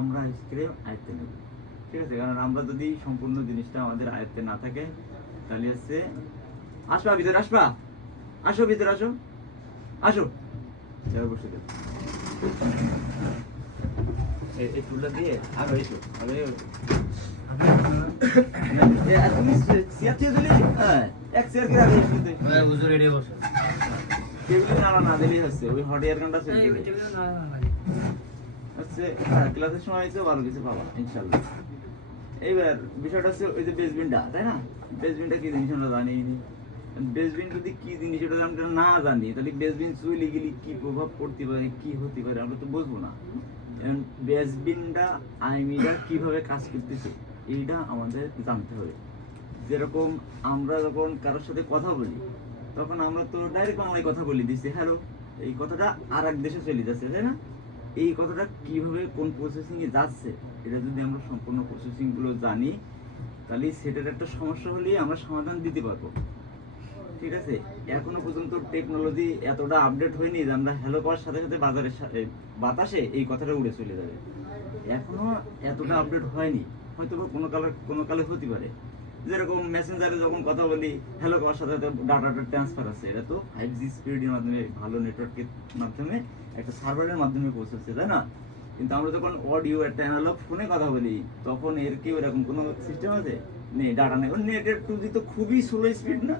আমরা স্ক্রিপ্ট আয়ত্তে নেব, ঠিক আছে? কারণ আমরা যদি সম্পূর্ণ জিনিসটা আমাদের আয়ত্তে না থাকে তাহলে হচ্ছে আসবা ভিতরে, আসবা, আসো ভিতরে, আসো, আসো, বসে দেব এই টুলটা দিয়ে আরো এসো, আরে তুমি চেয়ার চেয়ে চলে হ্যাঁ এক চেয়ার কে আগে এসে হুজুর রেডি বসে টেবিলে নাড়া না দিলেই হচ্ছে, ওই হট এয়ার গানটা চলবে টেবিলে নাড়া না লাগে হচ্ছে। হ্যাঁ ক্লাসের সময় হয়েছে ভালো কিছু পাবা ইনশাল্লাহ। এইবার বিষয়টা হচ্ছে ওই যে বেসবিনটা, তাই না? বেসবিনটা কি জিনিস আমরা জানি, বেসবিন যদি কি জিনিস এটা আমরা না জানি তাহলে বেসবিন চুইলে গেলে কি প্রভাব পড়তে পারে, কি হতে পারে আমরা তো বুঝবো না। বেসবিনটা আইমিটা কিভাবে কাজ করতেছে এইটা আমাদের জানতে হবে। যেরকম আমরা যখন কারোর সাথে কথা বলি তখন আমরা তো ডাইরেক্ট বাংলায় কথা বলি দিচ্ছি হ্যালো, এই কথাটা আর এক দেশে চলে যাচ্ছে, তাই না? এই কথাটা কিভাবে কোন প্রসেসিং এ যাচ্ছে এটা যদি আমরা সম্পূর্ণ প্রসেসিং গুলো জানি তাহলে সেটার একটা সমস্যা হলেই আমরা সমাধান দিতে পারবো, ঠিক আছে? এখনো পর্যন্ত টেকনোলজি এতটা আপডেট হয়নি যে আমরা হ্যালো করার সাথে সাথে বাজারের বাতাসে এই কথাটা উড়ে চলে যাবে। এখনো এতটা আপডেট হয়নি, হয়তো কোনো কালে হতে পারে। যেরকম মেসেঞ্জারে যখন কথা বলি হ্যালো করার সাথে সাথে ডাটাটা ট্রান্সফার আছে, এটা তো 5G স্পিডের মাধ্যমে ভালো নেটওয়ার্কের মাধ্যমে একটা সার্ভারের মাধ্যমে পৌঁছাচ্ছে, তাই না? কিন্তু আমরা যখন অডিও একটা অ্যানালগ ফোনে কথা বলি তখন এর কি এরকম কোনো সিস্টেম আছে? নেই, ডাটা নেই। নেটের 2G তো খুবই স্লো স্পিড না,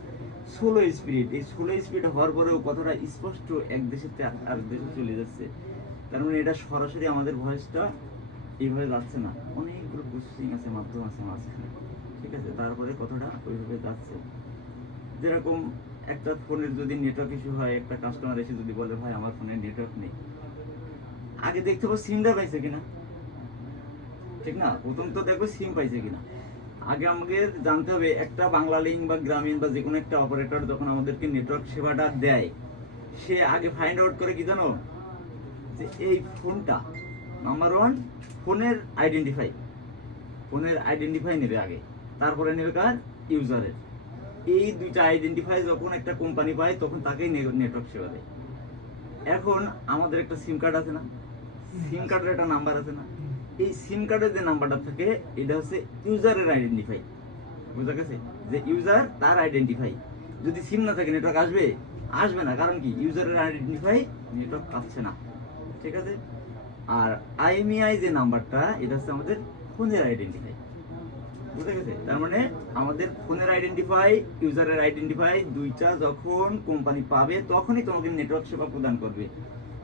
স্লো স্পিড। এই স্লো স্পিড হওয়ার পরেও কথাটা স্পষ্ট এক দেশের থেকে আরেক দেশে চলে যাচ্ছে। তার মানে এটা সরাসরি আমাদের ভয়েসটা এইভাবে যাচ্ছে না, অনেকগুলো প্রসেসিং আছে, মাধ্যম আছে মাঝখানে, ঠিক আছে? তারপরে কথাটা ওইভাবে যাচ্ছে। যেরকম একটা ফোনের যদি নেটওয়ার্ক ইস্যু হয়, একটা কাস্টমার এসে যদি বলে ভাই আমার ফোনে নেটওয়ার্ক নেই, আগে দেখতে হবে সিমটা পাইছে কিনা, ঠিক না? প্রথম তো দেখবো সিম পাইছে কিনা। আগে আমাকে জানতে হবে একটা বাংলা লিঙ্ক বা গ্রামীণ বা যে কোনো একটা অপারেটর যখন আমাদেরকে নেটওয়ার্ক সেবাটা দেয় সে আগে ফাইন্ড আউট করে কি জানো, যে এই ফোনটা নাম্বার ওয়ান ফোনের আইডেন্টিফাই নেবে আগে, তারপরে নেবে কার ইউজারের। এই দুইটা আইডেন্টিফাই যখন একটা কোম্পানি পায় তখন তাকেই নেটওয়ার্ক সেবা দেয়। এখন আমাদের একটা সিম কার্ড আছে না, সিম কার্ডের একটা নাম্বার আছে না, এই সিম কার্ডের যে নাম্বারটা থাকে এটা হচ্ছে ইউজারের আইডেন্টিফাই, বুঝা গেছে? যে ইউজার তার আইডেন্টিফাই, যদি সিম না থাকে নেটওয়ার্ক আসবে না, কারণ কি ইউজারের আইডেন্টিফাই নেটওয়ার্ক পাচ্ছে না, ঠিক আছে? আর আইএমইআই যে নাম্বারটা এটা হচ্ছে আমাদের ফোনের আইডেন্টিফাই, বুঝা গেছে? তার মানে আমাদের ফোনের আইডেন্টিফাই ইউজারের আইডেন্টিফাই দুইটা যখন কোম্পানি পাবে তখনই তোমাকে নেটওয়ার্ক সেবা প্রদান করবে।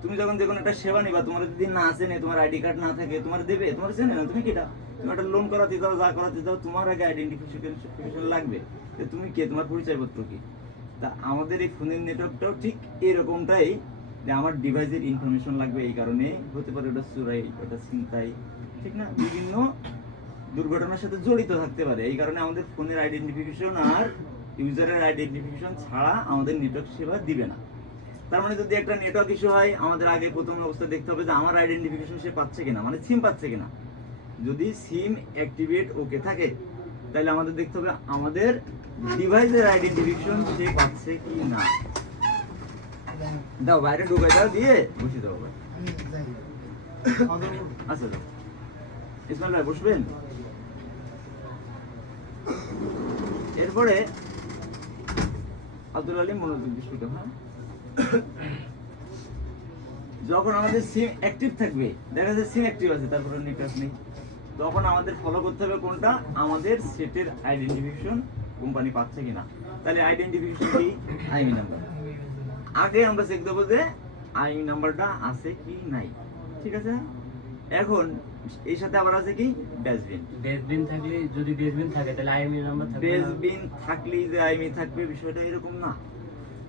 তুমি যখন দেখুন একটা সেবা নিবা, তোমার যদি না চেনে, তোমার আইডি কার্ড না থাকে, তোমার দেবে? তোমার চেনে না, তুমি কিটা? তুমি একটা লোন করাতে যাও, যা করাতে যাও, তোমার আগে আইডেন্টিফিকেশন লাগবে যে তুমি কে, তোমার পরিচয়পত্র কি। তা আমাদের এই ফোনের নেটওয়ার্কটাও ঠিক এরকমটাই, যে আমার ডিভাইসের ইনফরমেশন লাগবে, এই কারণে হতে পারে ওটা চুরাই, ওটা ছিনতাই, ঠিক না, বিভিন্ন দুর্ঘটনার সাথে জড়িত থাকতে পারে। এই কারণে আমাদের ফোনের আইডেন্টিফিকেশন আর ইউজারের আইডেন্টিফিকেশন ছাড়া আমাদের নেটওয়ার্ক সেবা দিবে না। তার মানে যদি একটা নেটওয়ার্ক ইস্যু হয় আমাদের আগে প্রথম অবস্থা দেখতে হবে যে আমার আইডেন্টিফিকেশন সে পাচ্ছে কিনা, মানে সিম পাচ্ছে কিনা। যদি সিম অ্যাক্টিভেট ওকে থাকে তাহলে আমাদের দেখতে হবে আমাদের ডিভাইসের আইডেন্টিফিকেশন সে পাচ্ছে কি না। দাও বাইরে ঢুকে দাও, দিয়ে বসে দাও। আচ্ছা দাও, ইসমাইল ভাই বসবেন। এরপরে আব্দুল আলী মনোযোগ দৃষ্টিতে, হ্যাঁ, যখন আমাদের সিম অ্যাক্টিভ থাকবে, দেখা যাচ্ছে সিম অ্যাক্টিভ আছে তারপরে নেটওয়ার্ক নেই, তখন আমাদের ফলো করতে হবে কোনটা, আমাদের সেটের আইডেন্টিফিকেশন কোম্পানি পাচ্ছে কিনা। তাহলে আইডেন্টিফিকেশন কি, আইএমই নাম্বার। আগে আমরা চেক দেবো যে আইএমই নাম্বারটা আছে কি নাই, ঠিক আছে? এখন এই সাথে আবার আছে কি বেসবিন থাকলে, যদি বেসবিন থাকে তাহলে আইএমই নাম্বার থাকবে। বেসবিন থাকলেই যে আইএমই থাকবে বিষয়টা এরকম না,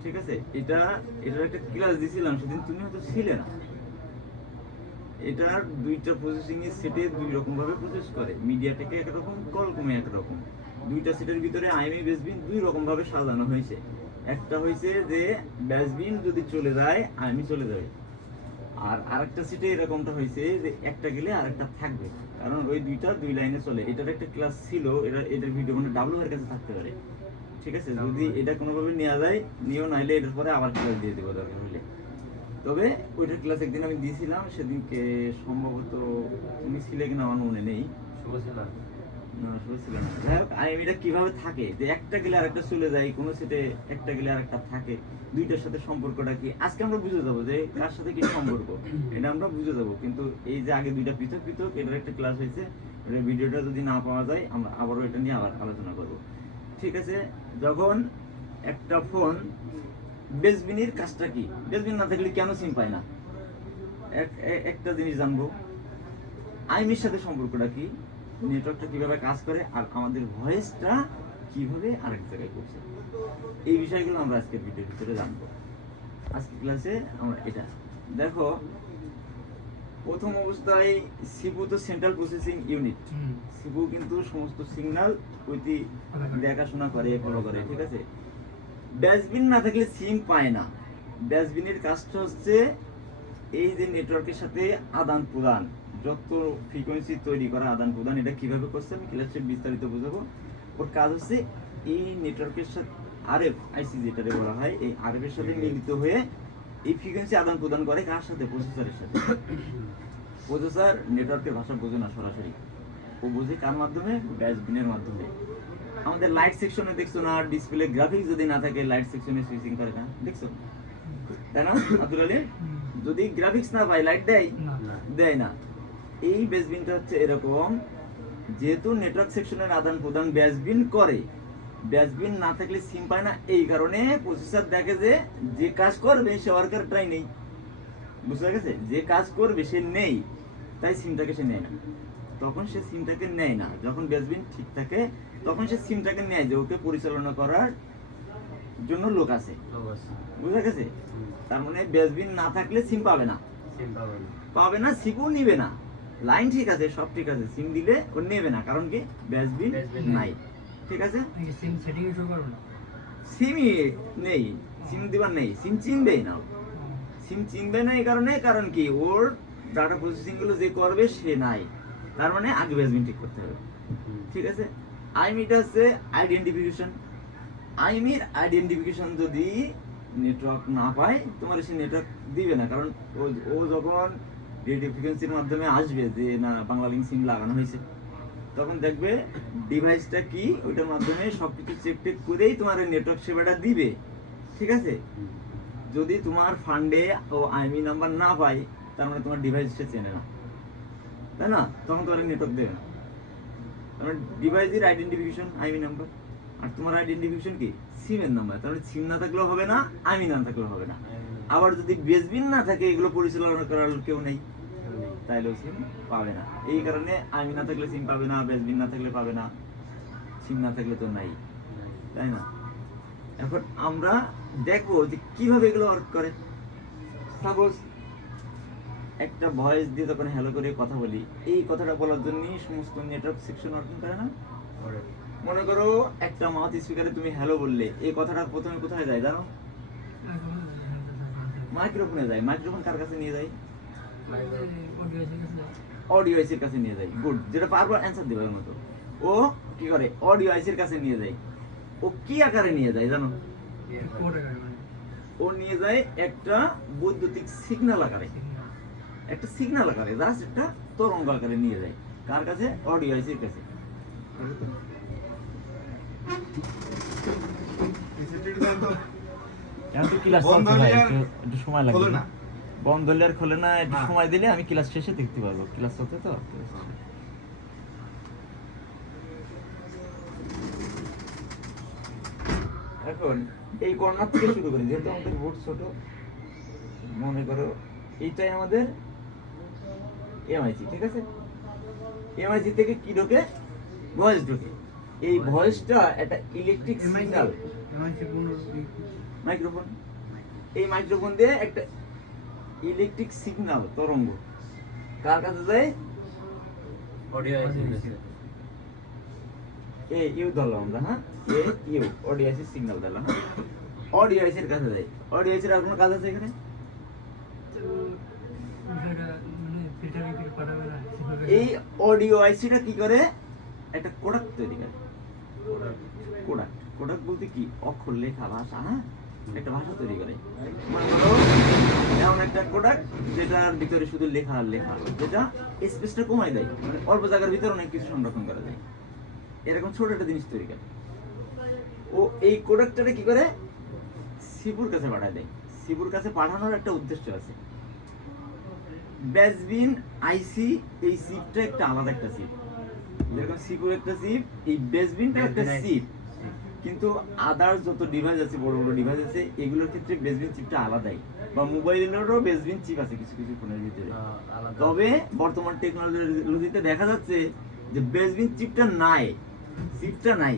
ঠিক আছে? এটার একটা ক্লাস দিছিলাম সেদিন, তুমি হয়তো ছিলে না। এটার দুইটা প্রসেসিং এর সেটে দুই রকম ভাবে প্রসেস করে, মিডিয়াটেকে একরকম, কলকমে একরকম। দুইটা সেটের ভিতরে আইএমই বেসবিন দুই রকম ভাবে সাজানো হয়েছে। একটা হয়েছে যে বেসবিন যদি চলে যায় আইএমই চলে যাবে, আর আরেকটা সিটে এরকমটা হয়েছে যে একটা গেলে আরেকটা থাকবে, কারণ ওই দুই লাইনে চলে। এটার একটা ক্লাস ছিল, এটার ভিডিও মানে ডাব্লিউ এর কাছে থাকতে পারে, ঠিক আছে? যদি এটা কোনোভাবে নেওয়া যায় নিও, নাইলে এটার পরে আবার ক্লাস দিয়ে দেবো দরকার হলে। তবে ওইটার ক্লাস একদিন আমি দিয়েছিলাম, সেদিনকে সম্ভবত তুমি ছিলে কিনা আমার মনে নেই। শুভ ছিল না, শুভ ছিল না। যাই হোক, আইএমইটা কিভাবে থাকে, যে একটা গেলে আরেকটা চলে যায়, কোনো সেটে একটা গেলে আরেকটা থাকে, দুইটার সাথে সম্পর্কটা কি আজকে আমরা বুঝে যাবো যে কার সাথে কি সম্পর্ক, এটা আমরা বুঝে যাবো। কিন্তু এই যে আগে দুইটা পৃথক পৃথক, এটার একটা ক্লাস হয়েছে, এটার ভিডিওটা যদি না পাওয়া যায় আমরা আবারও এটা নিয়ে আবার আলোচনা করব। ঠিক আছে, যখন একটা ফোন বেসবিনের কাজটা কি, বেসবিন না থাকলে কেন সিম পায় না, একটা জিনিস জানবো, আইমির সাথে সম্পর্কটা কি, নেটওয়ার্কটা কিভাবে কাজ করে, আর আমাদের ভয়েসটা কিভাবে আরেক জায়গায় করছে, এই বিষয়গুলো আমরা আজকের ভিডিওর ভিতরে জানবো। আজকের ক্লাসে আমরা এটা দেখো, প্রথম অবস্থায় সিপু তো সেন্ট্রাল প্রসেসিং ইউনিট, সিপু কিন্তু সমস্ত সিগন্যাল ওইটি দেখাশোনা করে, ফলো করে, ঠিক আছে। ডাস্টবিন না থাকলে সিম পায় না। ডাস্টবিনের কাজটা হচ্ছে এই যে নেটওয়ার্কের সাথে আদান প্রদান, যত ফ্রিকোয়েন্সি তৈরি করা আদান প্রদান, এটা কিভাবে করছে আমি ক্লাসে বিস্তারিত বোঝাবো। ওর কাজ হচ্ছে এই নেটওয়ার্কের সাথে আরএফ আইসি যেটাকে বলা হয়, এই আরএফ এর সাথে মিলিত হয়ে এই ফ্রিকোয়েন্সি আদান প্রদান করে কার সাথে, প্রসেসরের সাথে। প্রসেসর নেটওয়ার্কের ভাষা বোঝে না সরাসরি, ও বোঝে কার মাধ্যমে, ডাস্টবিনের মাধ্যমে। আমাদের লাইট সেকশনে দেখছো না, ডিসপ্লে গ্রাফিক্স যদি না থাকে লাইট সেকশনে সুইচিং করে না, দেখছো তাই না আব্দুল আলী? যদি গ্রাফিক্স না পায় লাইট দেয়, দেয় না। এই বেসবিনটা হচ্ছে এরকম, যেহেতু নেটওয়ার্ক সেকশনের আদান প্রদান বেসবিন করে, বেসবিন না থাকলে সিম পায় না, এই কারণে প্রসেসর দেখে যে যে কাজ করবে সে ওয়ার্কারটাই নেই, বুঝতে গেছে, যে কাজ করবে সে নেই, তাই সিমটাকে সে নেয় না। তখন সে সিমটাকে নেয় না, যখন বেসবিন ঠিক থাকে তখন সে সিমটাকে নেয়, যে ওকে পরিচালনা করার জন্য লোক আছে, বুঝা গেছে। তার মানে বেসবিন না থাকলে সিম পাবে না, পাবে না, সিমও নিবে না। লাইন ঠিক আছে, সব ঠিক আছে, সিম দিলে ও নেবে না, কারণ কি, বেসবিন নাই, ঠিক আছে। সিম সেটিং শো করবে না, সিমই নেই, সিম দিবার নেই, সিম চিনবেই না, সিম চিনবে না। এই কারণে, কারণ কি, ওর ডাটা প্রসেসিং গুলো যে করবে সে নাই, তার মানে আগে বেসবিন ঠিক করতে হবে, ঠিক আছে। আইমিটা হচ্ছে আইডেন্টিফিকেশন। আইমির আইডেন্টিফিকেশন যদি নেটওয়ার্ক না পায়, তোমার সে নেটওয়ার্ক দিবে না, কারণ ও যখন রেডিও ফ্রিকোয়েন্সির মাধ্যমে আসবে যে না বাংলা লিংক সিম লাগানো হয়েছে, তখন দেখবে ডিভাইসটা কি, ওইটার মাধ্যমে সবকিছু চেক টেক করেই তোমার নেটওয়ার্ক সেবাটা দিবে, ঠিক আছে। যদি তোমার ফান্ডে ও আইমি নাম্বার না পায়, তার মানে তোমার ডিভাইস সে চেনে না, তাই না, তখন তোমার নেটওয়ার্ক দেবে না। তার মানে ডিভাইসের আইডেন্টিফিকেশন আইমি নাম্বার, আর তোমার আইডেন্টিফিকেশন কি, সিমের নাম্বার। তার মানে সিম না থাকলেও হবে না, আইমি না থাকলেও হবে না। আবার যদি বেসবিন না থাকে, এগুলো পরিচালনা করার কেউ নেই, তাইলেও সিম পাবে না। এই কারণে আইমি না থাকলে সিম পাবে না, বেসবিন না থাকলে পাবে না, সিম না থাকলে তো নাই, তাই না। এখন আমরা দেখবো যে কিভাবে এগুলো ওয়ার্ক করে। সাপোজ একটা ভয়েস দিয়ে যখন হ্যালো করে কথা বলি, এই কথাটা বলার জন্য সমস্ত নেটওয়ার্ক সেকশন ওয়ার্কিং করে না। মনে করো একটা মাউথ স্পিকারে তুমি হ্যালো বললে, এই কথাটা প্রথমে কোথায় যায় জানো? মাইক্রোফোনে যায়। মাইক্রোফোন কার কাছে নিয়ে যায়? অডিও আইসির কাছে নিয়ে যায়। গুড, যেটা পারবার অ্যান্সার দেবার মতো। ও কি করে, অডিও আইসির কাছে নিয়ে যায়। ও কি আকারে নিয়ে যায় জানো? ও নিয়ে যায় একটা বৈদ্যুতিক সিগন্যাল আকারে, একটা সিগন্যাল আকারে, জাস্ট একটা তরঙ্গ আকারে নিয়ে যায়। কার কাছে? অডিও আইসির কাছে। একটু সময় লাগবে না, বন্ধ হলে আর খোলে না, একটু সময় দিলে আমি ক্লাস শেষে দেখতে পারবো, ক্লাস চলতে তো। এখন এই কর্নার থেকে শুরু করি, যেহেতু আমাদের বোর্ড ছোট। মনে করো এইটাই আমাদের এমআইসি, ঠিক আছে। এমআইসি থেকে কি ঢোকে? ভয়েস ঢোকে। এই ভয়েসটা একটা ইলেকট্রিক সিগন্যাল, মাইক্রোফোন, এই মাইক্রোফোন দিয়ে একটা ইলেকট্রিক সিগন্যাল তরঙ্গ কার কাছে যায়? Audio IC. এ ইউ ধরলাম আমরা, হ্যাঁ, এ ইউ অডিও আইসি সিগন্যাল দিলাম, হ্যাঁ, অডিও আইসির কাছে যায়। অডিও আইসির আর কোনো কাজ আছে এখানে? এই অডিও আইসিটা কি করে? একটা কোডাক তৈরি করে। কোডাক, কোডাক বলতে কি? অক্ষর লেখা ভাষা, হ্যাঁ, একটা ভাষা তৈরি করে। মনে করো এমন একটা প্রোডাক্ট যেটার ভিতরে শুধু লেখা আর লেখা, যেটা স্পেসটা কমায় দেয়, মানে অল্প জায়গার ভিতরে অনেক কিছু সংরক্ষণ করা যায়, এরকম ছোট একটা জিনিস তৈরি করে। ও এই প্রোডাক্টটাকে কি করে সিপুর কাছে পাঠায় দেয়। সিপুর কাছে পাঠানোর একটা উদ্দেশ্য আছে। বেসবিন আইসি এই চিপটা একটা আলাদা একটা চিপ, যেরকম সিপুর একটা চিপ, এই বেসবিনটা একটা চিপ। কিন্তু আদার যত ডিভাইস আছে, বড় বড় ডিভাইস আছে, এগুলোর ক্ষেত্রে বেসবিন চিপটা আলাদাই, বা মোবাইলেরও বেসবিন চিপ আছে কিছু কিছু ফোনের ভিতরে। তবে বর্তমান টেকনোলজিতে দেখা যাচ্ছে যে বেসবিন চিপটা নাই, চিপটা নাই,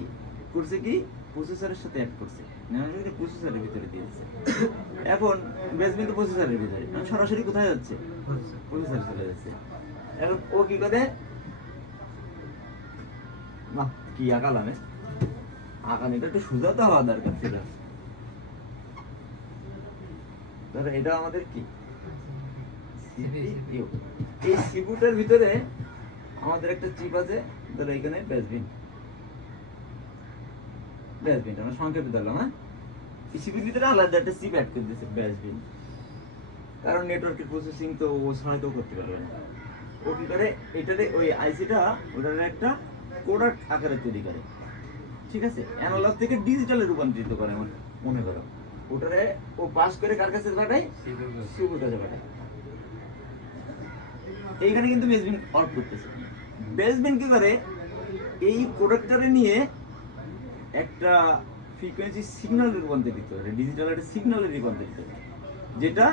করছে কি প্রসেসরের সাথে অ্যাড করছে, প্রসেসরের ভিতরে দিয়েছে। এখন বেসবিন তো প্রসেসরের ভিতরে, সরাসরি কোথায় যাচ্ছে, প্রসেসরে চলে যাচ্ছে। এখন ও কি করে, না কি আঁকালামে আঁকান, এটা একটু সোজা তো হওয়া দরকার ছিল। ধরো এটা আমাদের কি CPU। এই সিপুটার ভিতরে আমাদের একটা চিপ আছে, ধরো এখানে বেসবিন, বেসবিনটা আমরা সংক্ষেপে ধরলাম। হ্যাঁ, এই সিপির ভিতরে আলাদা একটা চিপ অ্যাড করে দিয়েছে বেসবিন, কারণ নেটওয়ার্কের প্রসেসিং তো ও ছাড়া কেউ করতে পারবে না। ও কি করে, এটাতে ওই আইসিটা ওটার একটা কোডার আকারে তৈরি করে, ঠিক আছে, অ্যানালগ থেকে ডিজিটালে রূপান্তরিত করে মনে করো। ওটারে ও পাস করে কার কাছে পাঠায়, সিপুর কাছে পাঠায়। এইখানে কিন্তু বেসবিন অফ করতেছে। বেসবিন কি করে, এই প্রোডাক্টটারে নিয়ে একটা ফ্রিকোয়েন্সি সিগন্যালে রূপান্তরিত করে, ডিজিটাল একটা সিগন্যালে রূপান্তরিত করে, যেটা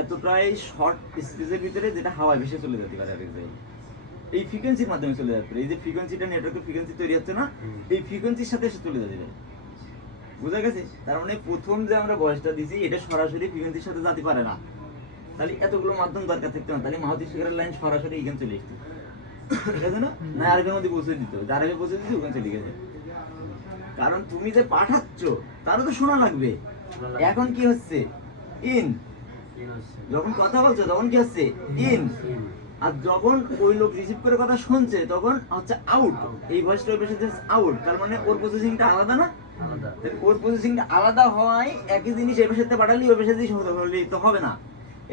এতটাই শর্ট স্পেসের ভিতরে, যেটা হাওয়ায় ভেসে চলে যেতে পারে আরেক জায়গায়, এই ফ্রিকোয়েন্সির মাধ্যমে চলে যাচ্ছে। এই যে ফ্রিকোয়েন্সিটা, নেটওয়ার্কের ফ্রিকোয়েন্সি তৈরি হচ্ছে না, এই ফ্রিকোয়েন্সির সাথে এসে চলে যেতে পারে। বুঝা গেছে? তার মানে প্রথম যে আমরা ভয়েসটা দিছি, এটা সরাসরি ফ্রিকোয়েন্সির সাথে যেতে পারে না, তাহলে এতগুলো মাধ্যম দরকার থাকতো না, তাহলে মাহতি শিকারের লাইন সরাসরি এখানে চলে আসতো, ঠিক আছে না? না আরবের মধ্যে পৌঁছে দিত, আরবে পৌঁছে দিতে ওখানে চলে গেছে। কারণ তুমি যে পাঠাচ্ছ তারও তো শোনা লাগবে। এখন কি হচ্ছে, ইন, যখন কথা বলছো তখন কি হচ্ছে ইন, আর যখন ওই লোক রিসিভ করে কথা শুনছে তখন হচ্ছে আউট। এই ভয়েসটা ওই পাশে আউট, তার মানে ওর প্রসেসিংটা আলাদা না, ওর প্রসেসিংটা আলাদা হয়। একই জিনিস এই পাশে পাঠালি ওই পাশে দিয়ে তো হবে না।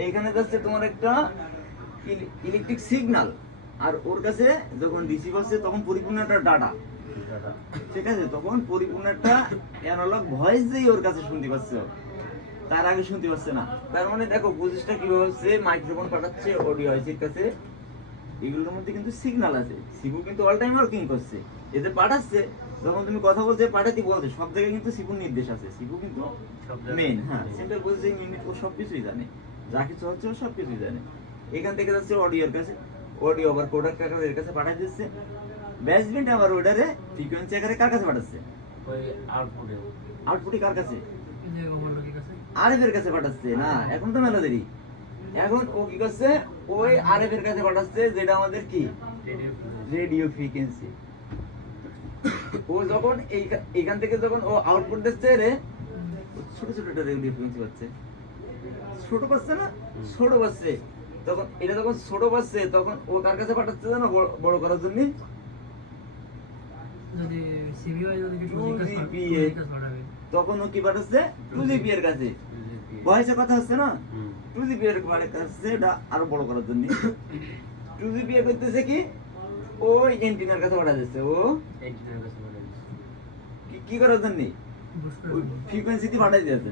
এইখানে যাচ্ছে তোমার একটা ইলেকট্রিক সিগন্যাল, আর ওর কাছে যখন রিসিভ হচ্ছে তখন পরিপূর্ণ একটা ডাটা, ঠিক আছে, তখন পরিপূর্ণ একটা অ্যানালগ ভয়েস যেই ওর কাছে শুনতে পাচ্ছে, তার আগে শুনতে পাচ্ছে না। তার মানে দেখো প্রসেসটা কিভাবে হচ্ছে, মাইক্রোফোন পাঠাচ্ছে অডিও আইসির কাছে, এগুলোর মধ্যে কিন্তু সিগন্যাল আছে, সিপু কিন্তু অল টাইম ওয়ার্কিং করছে, এতে পাঠাচ্ছে, যখন তুমি কথা বলতে পাঠাতে বলতে সব জায়গায় কিন্তু সিপুর নির্দেশ আছে, সিপু কিন্তু মেইন, হ্যাঁ, সেন্ট্রাল প্রসেসিং ইউনিট, ও সবকিছুই জানে, যা কিছু হচ্ছে ও সবকিছুই জানে। এখান থেকে যাচ্ছে অডিওর কাছে, অডিও আবার প্রোডাক্ট এর কাছে পাঠিয়ে দিচ্ছে, বেসবিনটা আবার ওটারে ফ্রিকোয়েন্সি আকারে কার কাছে পাঠাচ্ছে, ওই আউটপুটে, আউটপুটে কার কাছে, যে ওভারলোকের কাছে, আরএফের কাছে পাঠাচ্ছে। না এখন তো মেলা দেরি, এখন ও কি করছে, ওই আরএফের কাছে পাঠাচ্ছে, যেটা আমাদের কি রেডিও ফ্রিকোয়েন্সি। ও যখন এইখান থেকে যখন ও আউটপুট দিচ্ছে, রে ছোট ছোট একটা রেডিও ফ্রিকোয়েন্সি পাচ্ছে, ছোট পাচ্ছে না, ছোট পাচ্ছে, তখন এটা যখন ছোট পাচ্ছে তখন ও কার কাছে পাঠাচ্ছে জানো, বড় করার জন্য, যদি সিবিআই যদি কিছু পাঠাবে, তখন ও কি পাঠাচ্ছে 2GP এর কাছে, ভয়েসে কথা হচ্ছে না, 2GP এর কাছে, এটা আরো বড় করার জন্য 2GP এর করতেছে কি, ওই এন্টিনার কাছে পাঠা যাচ্ছে, ও কি করার জন্য, ফ্রিকোয়েন্সি দিয়ে পাঠাই দিয়েছে,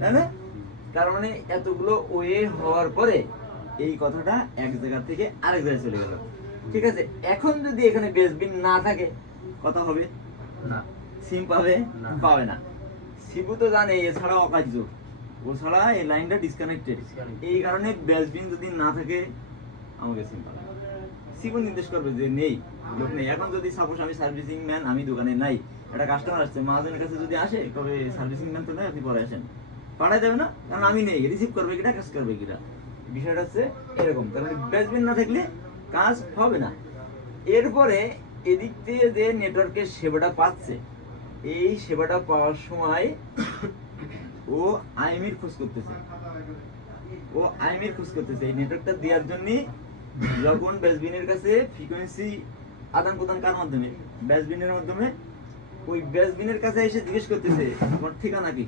তাই না? তার মানে এতগুলো ওয়ে হওয়ার পরে এই কথাটা এক জায়গা থেকে আরেক জায়গায় চলে গেল, ঠিক আছে। এখন যদি এখানে বেসবিন না থাকে, কথা হবে না, সিম পাবে পাবে না। সিপু তো জানে এছাড়া অকার্য, ও ছাড়া এই লাইনটা ডিসকানেক্টেড, এই কারণে বেসবিন যদি না থাকে আমাকে সিম পাবে, সিপু নির্দেশ করবে যে নেই, লোক নেই। এখন যদি সাপোজ আমি সার্ভিসিং ম্যান, আমি দোকানে নাই, একটা কাস্টমার আসছে, মহাজনের কাছে যদি আসে, কবে সার্ভিসিং ম্যান তো নয়, আপনি পরে আসেন, পাঠাই দেবে না, কারণ আমি নেই, রিসিভ করবে কিনা, কাজ করবে কিনা, বিষয়টা হচ্ছে এরকম। তার মানে বেসবিন না থাকলে কাজ হবে না। এরপরে এদিক থেকে যে নেটওয়ার্কের সেবাটা পাচ্ছে, এই সেবাটা পাওয়ার সময় ও আইএমইর খোঁজ করতেছে, ও আইএমইর খোঁজ করতেছে এই নেটওয়ার্কটা দেওয়ার জন্য। যখন বেসবিনের কাছে ফ্রিকোয়েন্সি আদান প্রদান কার মাধ্যমে, বেসবিনের মাধ্যমে, ওই বেসবিনের কাছে এসে জিজ্ঞেস করতেছে তোমার ঠিকানা কি,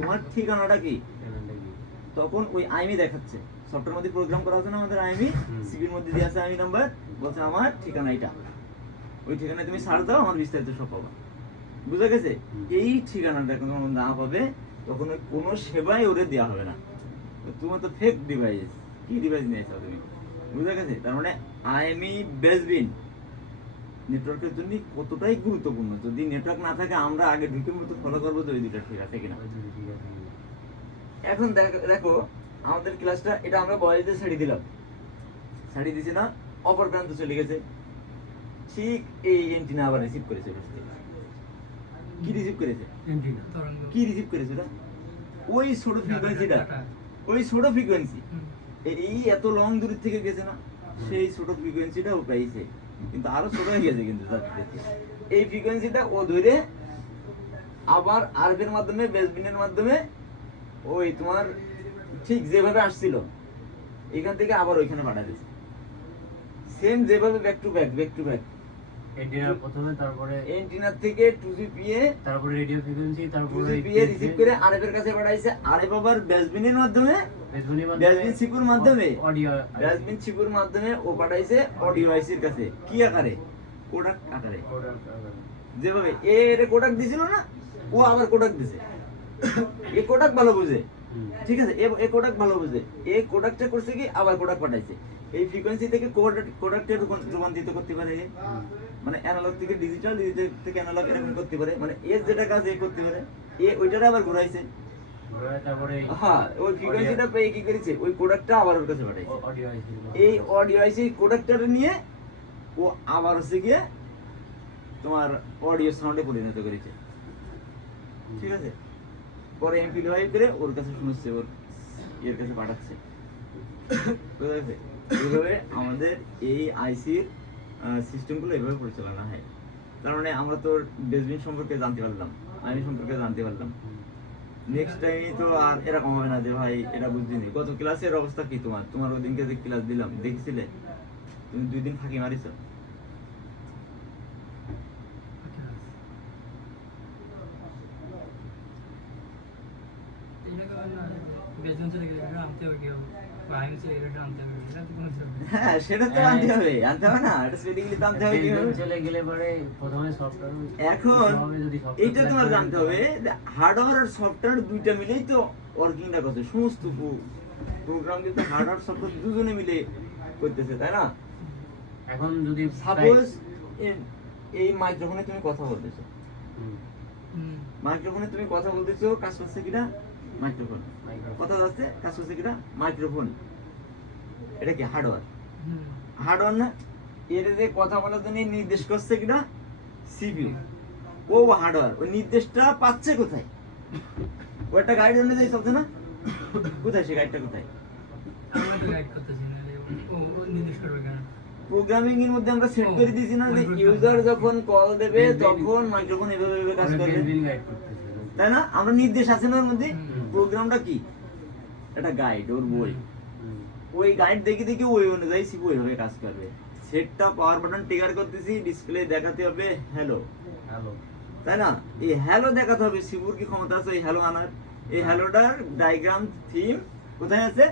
তোমার ঠিকানাটা কি, ঠিকানাটা কি? তখন ওই আইমি দেখাচ্ছে সফটওয়্যার মধ্যে প্রোগ্রাম করা আছে না আমাদের আইমি, হুম। সিভির মধ্যে দিয়ে আছে আইমি নাম্বার, বলছে আমার ঠিকানা এটা, ওই ঠিকানায় তুমি সার্চ দাও আমার বিস্তারিত সব পাবা। বুঝা গেছে? হুম। এই ঠিকানাটা যখন না পাবে তখন ওই কোনো সেবাই ওরে দেওয়া হবে না। তো তোমার তো ফেক ডিভাইস, কি ডিভাইস নিয়েছো তুমি? বুঝা গেছে? তার মানে আইএমই বেসবিন নেটওয়ার্কের জন্য কতটাই গুরুত্বপূর্ণ। যদি নেটওয়ার্ক না থাকে আমরা আগে ঢুকে মতো ফলো করবো যে ওই দুইটা ঠিক আছে কিনা। ওই দুটো ঠিক আছে কি? এখন দেখো আমাদের ক্লাসটা এটা আমরা বয়েজে ছাড়ি দিলাম, ছাড়ি দিছি না, অপর প্রান্ত চলে গেছে, ঠিক এই এন্টিনা আবার রিসিভ করেছে। কি রিসিভ করেছে? এন্টিনা তরঙ্গ কি রিসিভ করেছে ওটা? ওই ছোট ফ্রিকোয়েন্সিটা, ওই ছোট ফ্রিকোয়েন্সি এই এত লং দূর থেকে গেছে না, সেই ছোট ফ্রিকোয়েন্সিটা ও পাইছে, কিন্তু আরো ছোট হয়ে গেছে কিন্তু এই ফ্রিকোয়েন্সিটা ও ধরে আবার আরবের মাধ্যমে বেসবিনের মাধ্যমে ওই তোমার ঠিক যেভাবে আসছিল এখান থেকে আবার ওইখানে পাঠা দিয়েছে, সেম যেভাবে ব্যাক টু ব্যাক এন্টিনার প্রথমে, তারপরে এন্টিনার থেকে 2GPA তারপরে রেডিও ফ্রিকোয়েন্সি, তারপরে 2GPA রিসিভ করে আরবের কাছে পাঠাইছে, আরব আবার বেসবিনের মাধ্যমে বেসবিন সিকুর মাধ্যমে অডিও বেসবিন সিকুর মাধ্যমে ও পাঠাইছে অডিও আইসির কাছে। কি আকারে? কোডাক আকারে। যেভাবে এর কোডাক দিছিল না, ও আবার কোডাক দিছে। এ কোডাক ভালো বুঝে, ঠিক আছে, এ কোডাক ভালো বুঝে, এই কোডাকটা করছে কি আবার কোডাক পাঠাইছে। এই ফ্রিকোয়েন্সি থেকে কোডাকটা রূপান্তরিত করতে পারে, মানে অ্যানালগ থেকে ডিজিটাল, ডিজিটাল থেকে অ্যানালগ এরকম করতে পারে, মানে এর যেটা কাজ এ করতে পারে, এ ওইটারে আবার ঘুরাইছে। তারপরে হ্যাঁ, ওই ফ্রিকোয়েন্সিটা পেয়ে কি করেছে, ওই কোডাকটা আবার ওর কাছে পাঠাইছে। অডিও আইসি, এই অডিও আইসি কোডাকটারে নিয়ে ও আবার হচ্ছে গিয়ে তোমার অডিও সাউন্ডে পরিণত করেছে, ঠিক আছে। পরে এমপ্লিফাই করে ওর কাছে শুনছে, ওর এর কাছে পাঠাচ্ছে। বুঝা গেছে? এইভাবে আমাদের এই আইসির সিস্টেমগুলো এইভাবে পরিচালনা হয়। তার মানে আমরা তো বেসবিন সম্পর্কে জানতে পারলাম, আইনি সম্পর্কে জানতে পারলাম। নেক্সট টাইম তো আর এরকম হবে না যে ভাই এটা বুঝিনি। গত ক্লাসের অবস্থা কি তোমার? তোমার ওদিনকে যে ক্লাস দিলাম দেখছিলে, তুমি 2 দিন ফাঁকি মারিছ। হ্যাঁ, সেটা তো আনতে হবে, আনতে হবে না, এটা স্পেলিংলি তো আনতে হবে। কিভাবে চলে গেলে পরে প্রথমে সফটওয়্যার, এখন এইটা তোমার জানতে হবে যে হার্ডওয়্যার আর সফটওয়্যার দুইটা মিলেই তো ওয়ার্কিংটা করছে। সমস্ত প্রোগ্রাম কিন্তু হার্ডওয়্যার সফটওয়্যার দুজনে মিলে করতেছে, তাই না? এখন যদি সাপোজ এই মাইক্রোফোনে তুমি কথা বলতেছো, মাইক্রোফোনে তুমি কথা বলতেছো, কাজ করছে কিনা মাইক্রোফোন, কথা যাচ্ছে, কাজ করছে কিনা মাইক্রোফোন। এটা কি হার্ডওয়্যার? হার্ডওয়্যার না? এর যে কথা বলার জন্য নির্দেশ করছে কিনা সিপিইউ, ও হার্ডওয়্যার। ওই নির্দেশটা পাচ্ছে কোথায়? ও একটা গাইড অনুযায়ী চলছে না? কোথায় সে গাইডটা? কোথায়? প্রোগ্রামিং এর মধ্যে আমরা সেট করে দিয়েছি না যে ইউজার যখন কল দেবে তখন মাইক্রোফোন এভাবে এভাবে কাজ করবে, তাই না? আমরা নির্দেশ আছে না ওর মধ্যে। প্রোগ্রামটা কি? এটা গাইড, ওর বই। ওই গাইড দেখে দেখে ওই অনুযায়ী সিপু ওইভাবে কাজ করবে। সেটটা পাওয়ার বাটন ট্রিগার করতেছি, ডিসপ্লে দেখাতে হবে হ্যালো, তাই না? এই হ্যালো দেখাতে হবে। সিপুর কি ক্ষমতা আছে এই হ্যালো আনার? এই হ্যালোটার ডায়াগ্রাম থিম কোথায় আছে?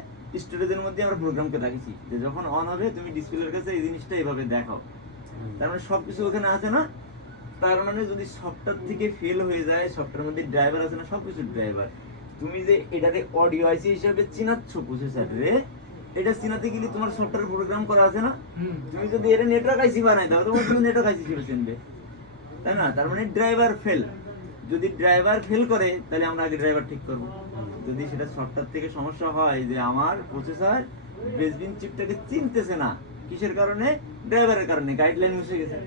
স্টোরেজের মধ্যে আমরা প্রোগ্রামকে রাখছি যে যখন অন হবে তুমি ডিসপ্লের কাছে এই জিনিসটা এইভাবে দেখাও। তার মানে সবকিছু ওখানে আছে না? তার মানে যদি সফটওয়্যার থেকে ফেল হয়ে যায়, সফটওয়্যারের মধ্যে ড্রাইভার আছে না, সবকিছু ড্রাইভার। তুমি যে এটাকে অডিও আইসি হিসেবে চিনাচ্ছ প্রসেসরে, এটা চিনাতে গেলে তোমার সফটওয়্যার প্রোগ্রাম করা আছে না? তুমি যদি এটা নেটওয়ার্ক আইসি বানাই দাও তোমার তুমি নেটওয়ার্ক আইসি হিসেবে চিনবে, তাই না? তার মানে ড্রাইভার ফেল। যদি ড্রাইভার ফেল করে তাহলে আমরা আগে ড্রাইভার ঠিক করব। যদি সেটা সফটওয়্যার থেকে সমস্যা হয় যে আমার প্রসেসর বেসবিন চিপটাকে চিনতেছে না, কিসের কারণে? ড্রাইভারের কারণে, গাইডলাইন মুছে গেছে,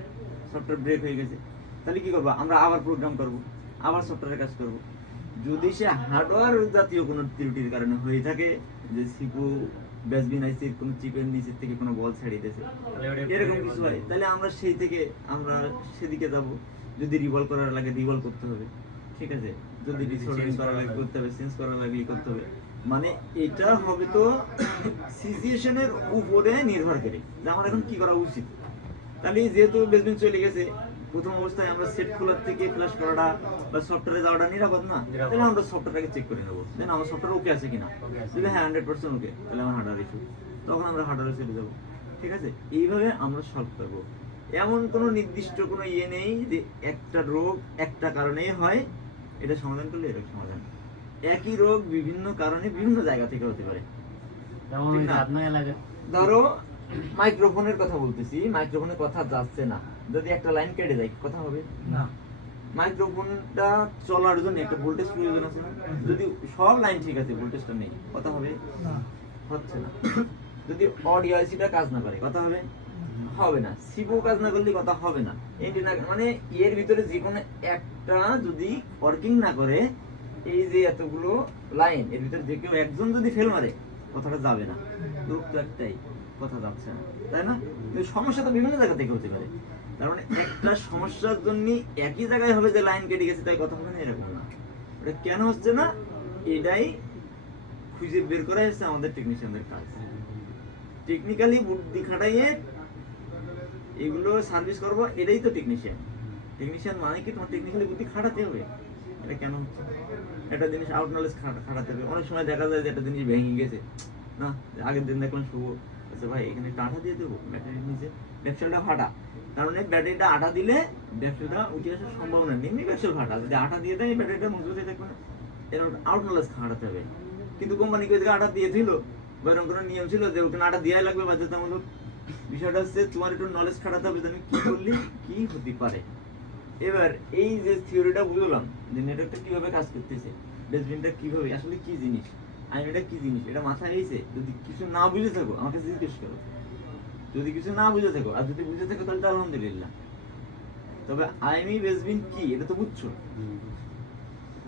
সফটওয়্যার ব্রেক হয়ে গেছে, তাহলে কি করবো? আমরা আবার প্রোগ্রাম করব, আবার সফটওয়্যারের কাজ করব। যদি সে হার্ডওয়্যার জাতীয় কোনো ত্রুটির কারণে হয়ে থাকে, যে সিপু বেসবিন আইসির কোনো চিপের নিচের থেকে কোনো বল ছাড়িয়েছে, এরকম কিছু হয়, তাহলে আমরা সেই থেকে আমরা সেদিকে যাব। যদি রিভলভ করার লাগে রিভলভ করতে হবে, ঠিক আছে? যদি ডিসঅর্ডারিং করা লাগে করতে হবে, চেঞ্জ করা লাগলে করতে হবে। মানে এটা হবে তো সিচুয়েশনের উপরে নির্ভর করে যে আমার এখন কি করা উচিত। তাহলে যেহেতু বেসবিন চলে গেছে, প্রথম অবস্থায় আমরা সেট খোলার থেকে ফ্ল্যাশ করাটা বা সফটওয়্যারে যাওয়াটা নিরাপদ না, নিরাপদ। তাহলে আমরা সফটওয়্যারটাকে চেক করে নেবো, দেন আমার সফটওয়্যার ওকে আছে কিনা, Okay আছে। যদি হ্যাঁ 100% ওকে, তাহলে আমার হার্ডওয়্যার ইস্যু, তখন আমরা হার্ডওয়্যারে চলে যাবো। ঠিক আছে, এইভাবে আমরা সলভ করবো। এমন কোনো নির্দিষ্ট কোনো ইয়ে নেই যে একটা রোগ একটা কারণেই হয়, এটা সমাধান করলে এরকম সমাধান। একই রোগ বিভিন্ন কারণে বিভিন্ন জায়গা থেকে হতে পারে। যেমন ওই ঠিক যে না? আপনার এলাকায় ধরো মাইক্রোফোনের কথা বলতেছি, মাইক্রোফোনের কথা যাচ্ছে না, যদি একটা লাইন কেটে যায় কথা হবে না মাইক্রোফোনটা চলার জন্য একটা ভোল্টেজ প্রয়োজন আছে না, যদি সব লাইন ঠিক আছে ভোল্টেজটা নেই কথা হবে না হচ্ছে না। যদি অডিও আইসিটা কাজ না করে কথা হবে হবে না, সিপো কাজ না করলে কথা হবে না। এন্টিনা মানে এর ভিতরে যে কোনো একটা যদি ওয়ার্কিং না করে, এই যে এতগুলো লাইন এর ভিতরে যে কেউ একজন যদি ফেল মারে কথাটা যাবে না, রোগ তো একটাই, কথা যাচ্ছে না, তাই না? কিন্তু সমস্যা তো বিভিন্ন জায়গা থেকে হতে পারে, তার মানে একটা সমস্যার জন্য একই জায়গায় হবে যে লাইন কেটে গেছে তাই কথা হবে না, এরকম না। এটা কেন হচ্ছে না, এটাই খুঁজে বের করা হচ্ছে আমাদের টেকনিশিয়ানদের কাজ। টেকনিক্যালি বুদ্ধি খাটাইয়ে এগুলো সার্ভিস করবো, এটাই তো টেকনিশিয়ান। টেকনিশিয়ান মানে কি তোমার টেকনিক্যালি বুদ্ধি খাটাতে হবে। এটা কেন হচ্ছে, একটা জিনিস আউট নলেজ খাটাতে হবে। অনেক সময় দেখা যায় যে একটা জিনিস ভেঙে গেছে, না আগের দিন দেখলাম শুভ আচ্ছা ভাই এখানে একটা আঠা দিয়ে দেবো ব্যাটারির নিচে, ব্যবসাটা ফাটা, তার মানে ব্যাটারিটা আঠা দিলে ব্যবসাটা উঠে আসার সম্ভাবনা নেই, এমনি ব্যবসার ফাটা, যদি আঠা দিয়ে দেয় ব্যাটারিটা মজবুত হয়ে থাকবে না। এরকম আউট নলেজ খাটাতে হবে। কিন্তু কোম্পানি কে আঠা দিয়ে দিল বা এরকম কোনো নিয়ম ছিল যে ওখানে আঠা দেওয়াই লাগবে বাধ্যতামূলক, বিষয়টা হচ্ছে তোমার একটু নলেজ খাটাতে হবে, তুমি কি করলে কি হতে পারে। এবার এই যে থিওরিটা বুঝলাম যে নেটওয়ার্কটা কিভাবে কাজ করতেছে, ডেসবিনটা কিভাবে আসলে কি জিনিস, আইমিটা কি জিনিস, এটা মাথায় এসে যদি কিছু না বুঝে থাকো আমাকে জিজ্ঞেস করো, যদি কিছু না বুঝে থাকো, আর যদি বুঝে থাকো তাহলে তো আলহামদুলিল্লাহ। তবে আইমি বেসবিন কি এটা তো বুঝছো,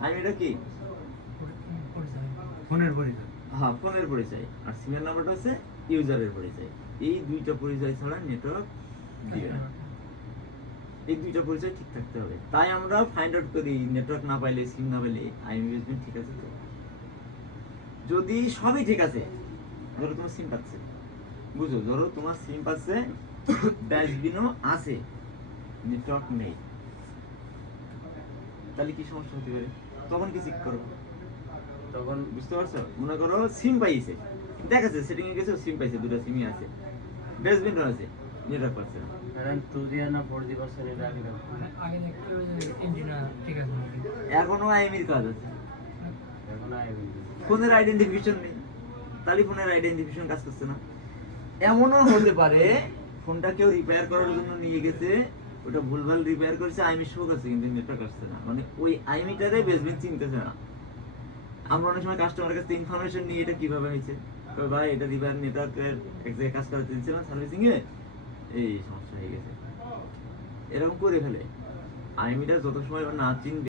আইমিটা কি ফোনের পরিচয় হ্যাঁ ফোনের পরিচয়, আর সিমের নাম্বারটা হচ্ছে ইউজারের পরিচয়। এই দুইটা পরিচয় ছাড়া নেটওয়ার্ক দিবে না, এই দুইটা পরিচয় ঠিক থাকতে হবে। তাই আমরা ফাইন্ড আউট করি নেটওয়ার্ক না পাইলে, সিম না পাইলে আইএমই বেসমেন্ট ঠিক আছে তো। যদি সবই ঠিক আছে, ধরো তোমার সিম পাচ্ছে, বুঝো ধরো তোমার সিম পাচ্ছে, ডাস্টবিনও আছে, নেটওয়ার্ক নেই, তাহলে কি সমস্যা হতে পারে, তখন কি চেক করো, তখন বুঝতে পারছো? মনে করো সিম পাইছে, দেখাচ্ছে সেটিং এ গেছে সিম পাইছে, দুটো সিমই আছে, ডাস্টবিনও আছে, নেটওয়ার্ক পাচ্ছে না, কারণ 2G আর না 4G পার্সেন্ট এটা আগে দেখো। আগে দেখতে হবে যে ইঞ্জিনটা ঠিক আছে নাকি। এখনো আইএমইর কাজ আছে, এখন আইবি ফোনের আইডেন্টিফিকেশন নেই, তাহলে ফোনের আইডেন্টিফিকেশন কাজ করছে না। এমনও হতে পারে ফোনটা কেউ রিপেয়ার করার জন্য নিয়ে গেছে, ওটা ভুলভাল রিপেয়ার করেছে, আইএমই শো করছে কিন্তু নেটওয়ার্ক আসছে না, মানে ওই আইএমইটারে বেসবিন চিনতেছে না। আমরা অনেক সময় কাস্টমারের কাছে ইনফরমেশন নিয়ে এটা কিভাবে হয়েছে, কই ভাই এটা রিপেয়ার নেটওয়ার্কের এক জায়গায় কাজ করাতে দিয়েছিলাম সার্ভিসিং এ, এই সমস্যা হয়ে গেছে, এরকম করে ফেলে। আইএমইটা যত সময় না চিনবে